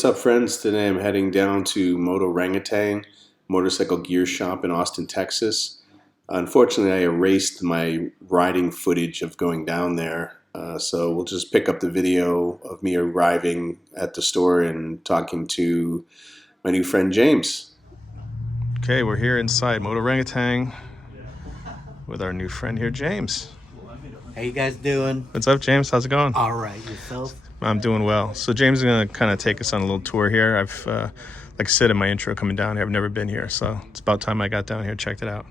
What's up, friends? Today I'm heading down to Motorangutan Motorcycle Gear Shop in Austin, Texas. Unfortunately, I erased my riding footage of going down there, so we'll just pick up the video of me arriving at the store and talking to my new friend James. Okay, we're here inside Motorangutan with our new friend here, James. How you guys doing? What's up, James? How's it going? All right, yourself? I'm doing well. So James is going to kind of take us on a little tour here. I've, like I said in my intro, coming down here, I've never been here, so it's about time I got down here and checked it out.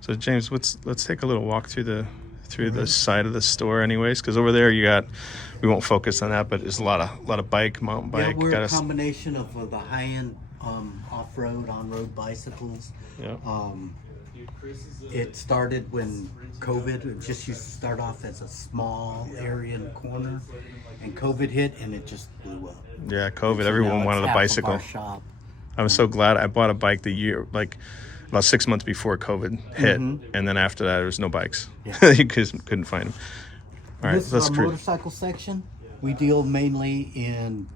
So James, let's take a little walk through the side of the store, anyways, because over there we won't focus on that, but there's a lot of mountain bike. Yeah, we're a combination of the high-end off-road, on-road bicycles. Yeah. It started when COVID, it just used to start off as a small area in the corner, and COVID hit and it just blew up. Yeah, COVID, everyone wanted a bicycle. Shop. I was so glad I bought a bike like about 6 months before COVID hit, and then after that there was no bikes. Yeah. You couldn't find them. All right, this is our motorcycle section. We deal mainly in,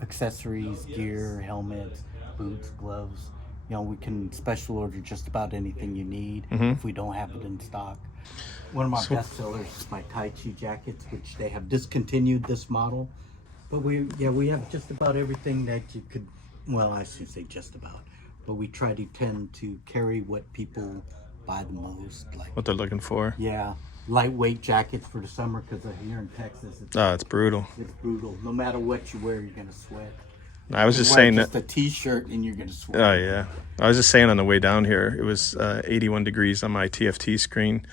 accessories, gear, helmets, boots, gloves. We can special order just about anything you need if we don't have it in stock. One of my best sellers is my Tai Chi jackets, which they have discontinued this model. But we have just about everything that you could, well, I should say just about. But we try to tend to carry what people buy the most. Like what they're looking for. Yeah, lightweight jackets for the summer, because here in Texas, it's brutal. It's brutal. No matter what you wear, you're going to sweat. I was just saying that a t-shirt and you're gonna sweat. Oh yeah, I was just saying on the way down here, it was 81 degrees on my TFT screen,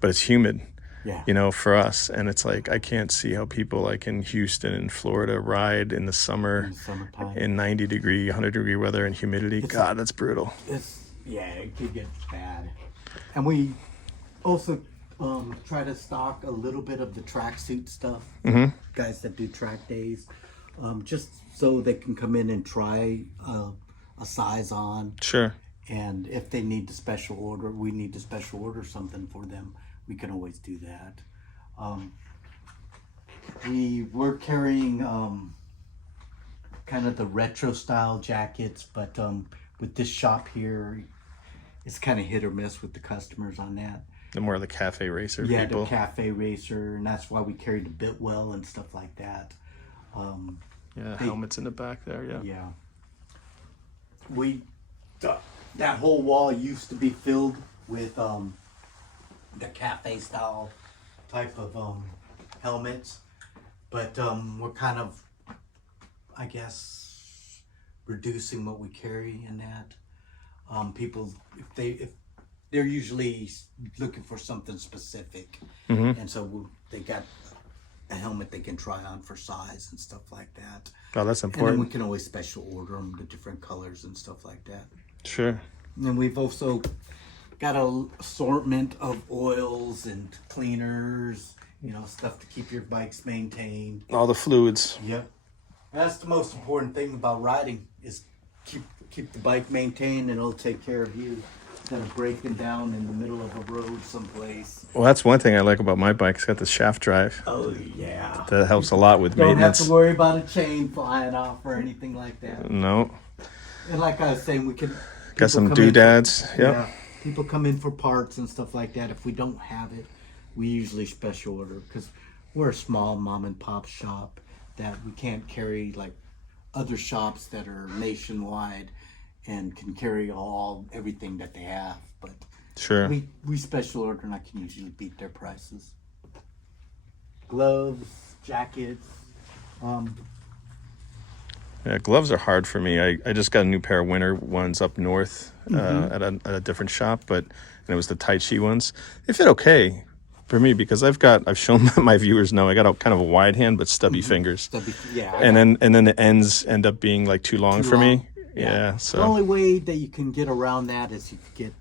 but it's humid. Yeah. For us, and it's like I can't see how people like in Houston and Florida ride in the summer in 90 degree, 100 degree weather and humidity. God, that's brutal. It could get bad. And we also try to stock a little bit of the tracksuit stuff. Guys that do track days. Just so they can come in and try a size on. Sure. And if they need to special order, we need to special order something for them, we can always do that. We're carrying kind of the retro style jackets, but with this shop here, it's kind of hit or miss with the customers on that. The more of the cafe racer people. Yeah, the cafe racer, and that's why we carry the Bitwell and stuff like that. Helmets in the back there. Yeah. That whole wall used to be filled with the cafe style type of helmets, but we're kind of, I guess, reducing what we carry in that. People, if they're usually looking for something specific, and so they got a helmet they can try on for size and stuff like that. Oh, that's important. And then we can always special order them to different colors and stuff like that. Sure. And we've also got an assortment of oils and cleaners, stuff to keep your bikes maintained. All the fluids. Yep. That's the most important thing about riding, is keep the bike maintained, and it'll take care of you. Instead of breaking down in the middle of a road someplace. Well, that's one thing I like about my bike. It's got the shaft drive. Oh, yeah. That helps a lot with maintenance. Don't have to worry about a chain flying off or anything like that. No. And like I was saying, we could... Got some doodads. Yep. Yeah. People come in for parts and stuff like that. If we don't have it, we usually special order, because we're a small mom and pop shop that we can't carry like other shops that are nationwide and can carry everything that they have, but sure, we special order, and I can usually beat their prices. Gloves, jackets. Yeah, gloves are hard for me. I just got a new pair of winter ones up north at a different shop, and it was the Tai Chi ones. They fit okay for me because I've shown my viewers know I got kind of a wide hand but stubby fingers. And then the ends end up being like too long for me. Yeah, so the only way that you can get around that is you get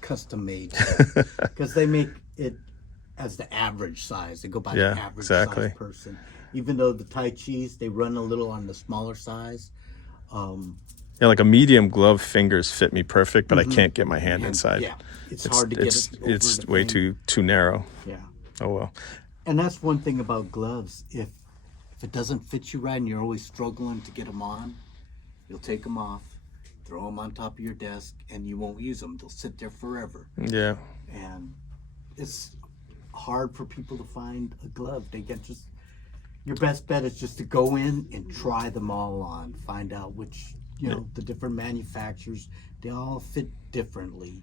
custom made, because they make it as the average size. They go by the average size person. Even though the Tai Chis, they run a little on the smaller size. Like a medium glove fingers fit me perfect, but I can't get my hand inside. Yeah, it's hard to get it over it's way too narrow. Yeah. Oh well. And that's one thing about gloves. If If it doesn't fit you right and you're always struggling to get them on, you'll take them off, throw them on top of your desk, and you won't use them. They'll sit there forever. Yeah. And it's hard for people to find a glove. They get just, your best bet is just to go in and try them all on. Find out which, the different manufacturers, they all fit differently.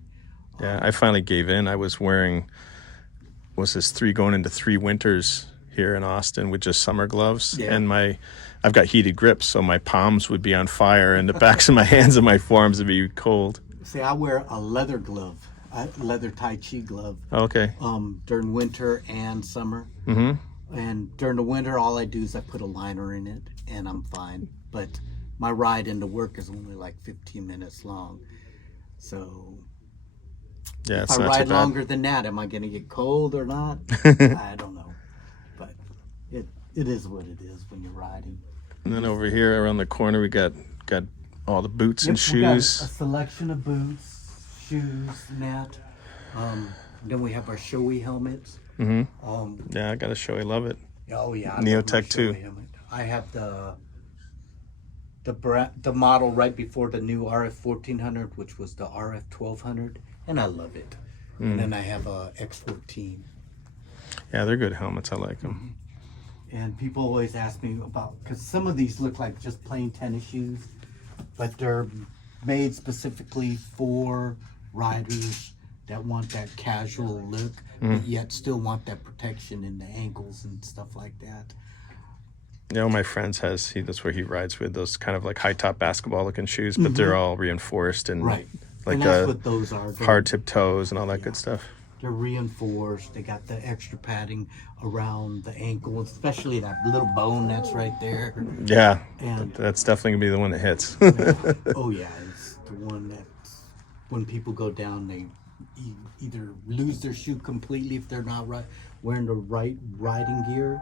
Yeah, I finally gave in. I was wearing, going into 3 winters here in Austin with just summer gloves. Yeah. And I've got heated grips, so my palms would be on fire and the backs of my hands and my forearms would be cold. See, I wear a leather glove, a leather Tai Chi glove. Okay. During winter and summer. Mm-hmm. And during the winter, all I do is I put a liner in it and I'm fine. But my ride into work is only like 15 minutes long. So yeah, if it's I not ride too bad. longer than that, am I going to get cold or not? I don't know. But it is what it is when you're riding. And then over here around the corner, we got all the boots and We got a shoes. selection of boots, shoes, and that. Then we have our shoei helmets. Mm-hmm. Yeah, I got to show. I love it. Oh yeah, I love Neotech my too. Shoei helmet. I have the model right before the new RF 1400, which was the RF 1200, and I love it. And then I have a X14. Yeah, they're good helmets. I like them. And people always ask me about, because some of these look like just plain tennis shoes, but they're made specifically for riders that want that casual look, but yet still want that protection in the ankles and stuff like that. My friends that's where he rides with those kind of like high top basketball looking shoes, but they're all reinforced and Right. like And that's what those are. hard tip toes and all that good stuff. They're reinforced. They got the extra padding around the ankle, especially that little bone that's right there. Yeah, And that's definitely gonna be the one that hits. oh yeah, it's the one that when people go down, they either lose their shoe completely if they're not wearing the right riding gear,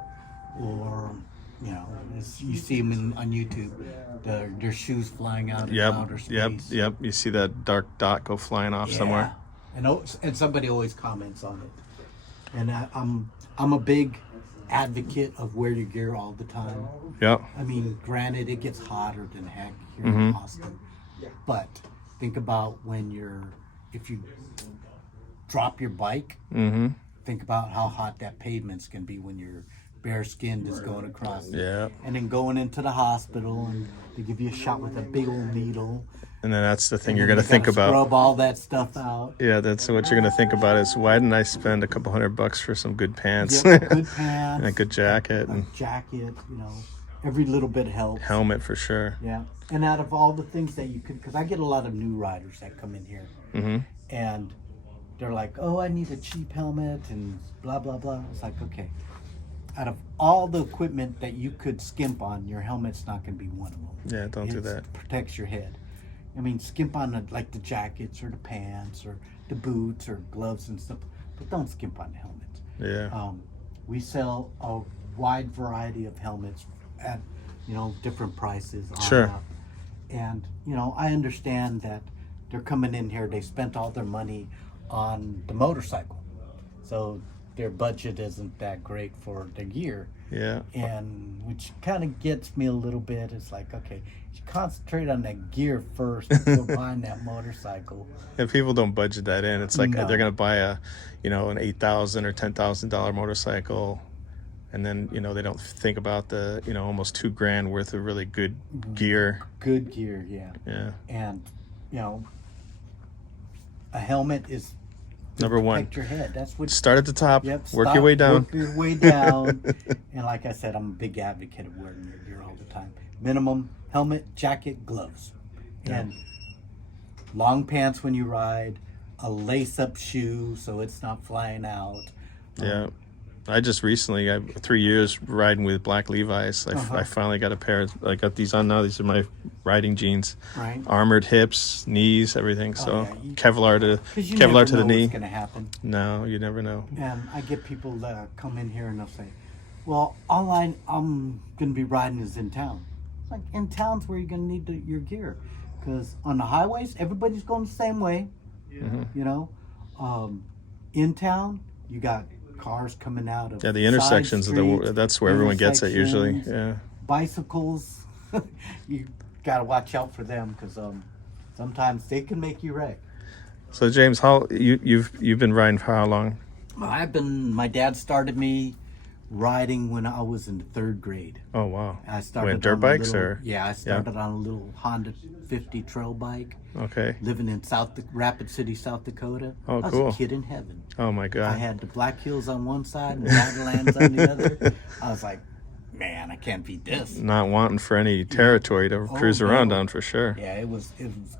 or you see them on YouTube, their shoes flying out in outer space. Yep. You see that dark dot go flying off somewhere. And somebody always comments on it. And I'm a big advocate of wear your gear all the time. Yep. I mean, granted, it gets hotter than heck here in Austin, but think about if you drop your bike, think about how hot that pavement's gonna be when you're bare skinned is going across it. Yeah. And then going into the hospital and they give you a shot with a big old needle. And then that's the thing And you're then gonna you think gotta about. Scrub all that stuff out. Yeah, that's what you're gonna think about is why didn't I spend a couple $100 for some good pants? Yep, good pants. And a good jacket and jacket, every little bit helps. helmet for sure. Yeah. And out of all the things that you could, because I get a lot of new riders that come in here and they're like, oh, I need a cheap helmet and blah, blah, blah. It's like, okay, out of all the equipment that you could skimp on, your helmet's not going to be one of them. Yeah, don't do that. It protects your head. I mean, skimp on the jackets or the pants or the boots or gloves and stuff, but don't skimp on the helmets. Yeah. We sell a wide variety of helmets at, different prices. Sure. And, I understand that they're coming in here, they spent all their money on the motorcycle. So their budget isn't that great for the gear. Yeah. And which kind of gets me a little bit. It's like, okay, you concentrate on that gear first before buying that motorcycle. If people don't budget that in, it's like No. they're gonna buy an $8,000 or $10,000 motorcycle, and then they don't think about the almost $2,000 worth of really good gear. Good gear, yeah. Yeah. And a helmet is to Number one. protect your head. That's what. Start at the top. Yep. Work your way down. Work your way down. And like I said, I'm a big advocate of wearing your gear all the time. Minimum helmet, jacket, gloves, and long pants when you ride. A lace-up shoe so it's not flying out. Yeah. I just recently, 3 years riding with black Levi's. I finally got a pair. I got these on now. These are my riding jeans. Right. Armored hips, knees, everything. So yeah. Kevlar to Because you Kevlar never to know the knee. what's going to happen. No, you never know. And I get people that come in here and they'll say, well, all I'm going to be riding is in town. It's like, in town's where you're going to need your gear. Because on the highways, everybody's going the same way. In town, you got cars coming out of Yeah, the intersections side streets, that's where everyone gets it usually. intersections, Yeah. bicycles. You gotta watch out for them because sometimes they can make you wreck. So James, how you've been riding for how long? My dad started me riding when I was in the 3rd grade. Oh wow. I started When, dirt on a bikes little- or? Yeah, I started on a little Honda 50 trail bike, Okay. living in Rapid City, South Dakota. Oh, I was cool. a kid in heaven. Oh my I God. had the Black Hills on one side and Badlands on the other. I was like, man, I can't beat this. Not wanting for any territory to cruise no. around on for sure. Yeah, it was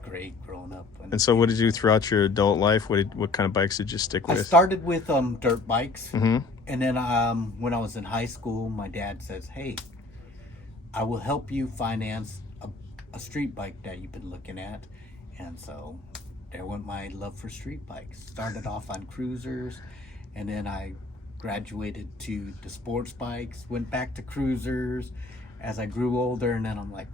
great growing up. And so, what did you do throughout your adult life? What kind of bikes did you stick I with? started with dirt bikes, Mm-hmm. and then when I was in high school, my dad says, "Hey, I will help you finance a street bike that you've been looking at," and so there went my love for street bikes. Started off on cruisers, and then I graduated to the sports bikes. Went back to cruisers as I grew older, and then I'm like,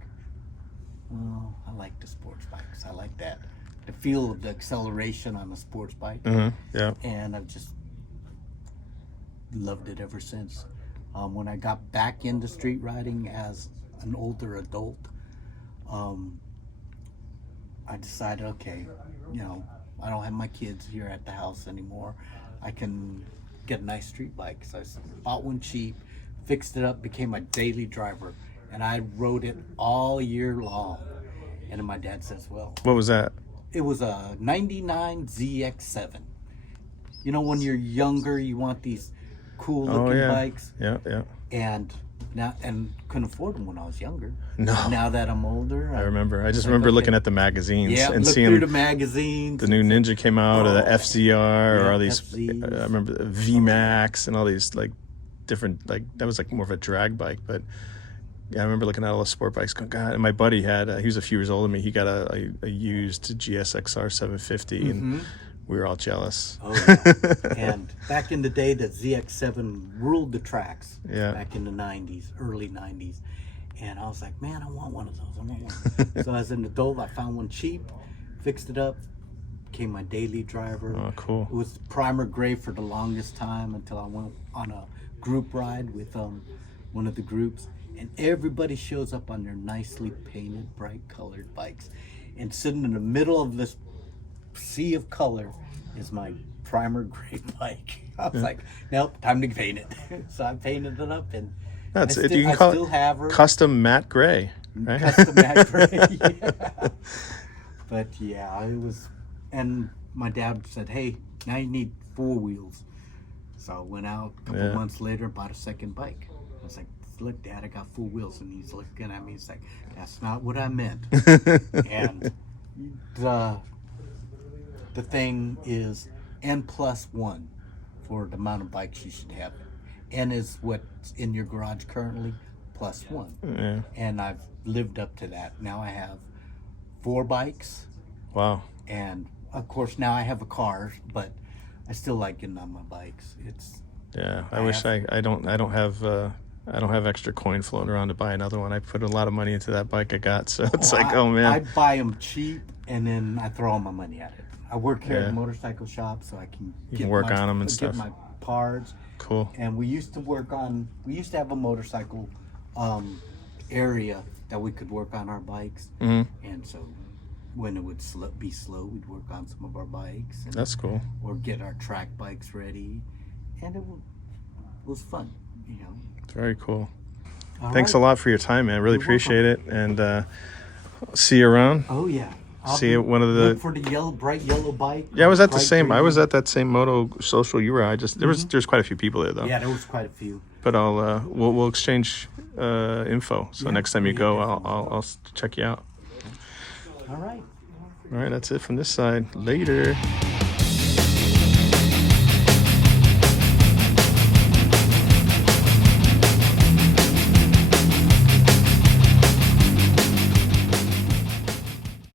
"Oh, I like the sports bikes. I like that." The feel of the acceleration on a sports bike, Mm-hmm. Yeah. and I've just loved it ever since. When I got back into street riding as an older adult, I decided, okay, I don't have my kids here at the house anymore. I can get a nice street bike. So I bought one cheap, fixed it up, became my daily driver, and I rode it all year long. And then my dad says, well, What was that? it was a 99 ZX7. When you're younger, you want these cool looking yeah. bikes, Yeah. Yeah. and couldn't afford them when I was younger. No. Now that I'm older, I remember. I just like, remember okay. looking at the magazines Yeah, and look seeing through the magazines. the new Ninja came out, or the Oh. FZR, or Yeah, all these. FZs. I remember the VMAX and all these like different, like that was like more of a drag bike, but yeah, I remember looking at all the sport bikes. Going, God, and my buddy had he was a few years older than me. He got a used GSXR 750, and we were all jealous. Oh, yeah. And back in the day, the ZX7 ruled the tracks. Yeah. Back in the 90s, early 90s. And I was like, man, I want one of those. So as an adult, I found one cheap, fixed it up, became my daily driver. Oh, cool. It was primer gray for the longest time until I went on a group ride with one of the groups. And everybody shows up on their nicely painted, bright colored bikes. And sitting in the middle of this sea of color is my primer gray bike. I was like, nope, time to paint it. So I painted it up, and That's I it. still, You can I call still it have her. custom matte gray, right? Custom matte gray. Yeah. But yeah, it was, and my dad said, hey, now you need 4 wheels. So I went out a couple months later and bought a second bike. I was like, look, Dad, I got 4 wheels. And he's looking at me, he's like, that's not what I meant. And the thing is N+1 for the amount of bikes you should have. N is what's in your garage currently, +1. Yeah. And I've lived up to that. Now I have 4 bikes, Wow. and of course now I have a car, but I still like getting on my bikes. Yeah. I wish I don't have extra coin floating around to buy another one. I put a lot of money into that bike I got, so it's like, oh man. I buy them cheap and then I throw all my money at it. I work here at Yeah. a motorcycle shop, so I can work on 'em and stuff. Get my parts. Cool. And we used to have a motorcycle area that we could work on our bikes. Mhm. And so when it would be slow, we'd work on some of our bikes. And, That's cool. or get our track bikes ready. And it was fun, Very cool. All Thanks right. a lot for your time, man. Really You're appreciate it. And see you around. Oh, yeah. See you one of the. Look for the bright yellow bike. Yeah, I was at the bright same. I green. was at that same moto social you were. There's quite a few people there though. Yeah, there was quite a few. But we'll exchange info. So Yeah, next time you yeah, go, definitely. I'll check you out. All right. All right, that's it from this side. Later.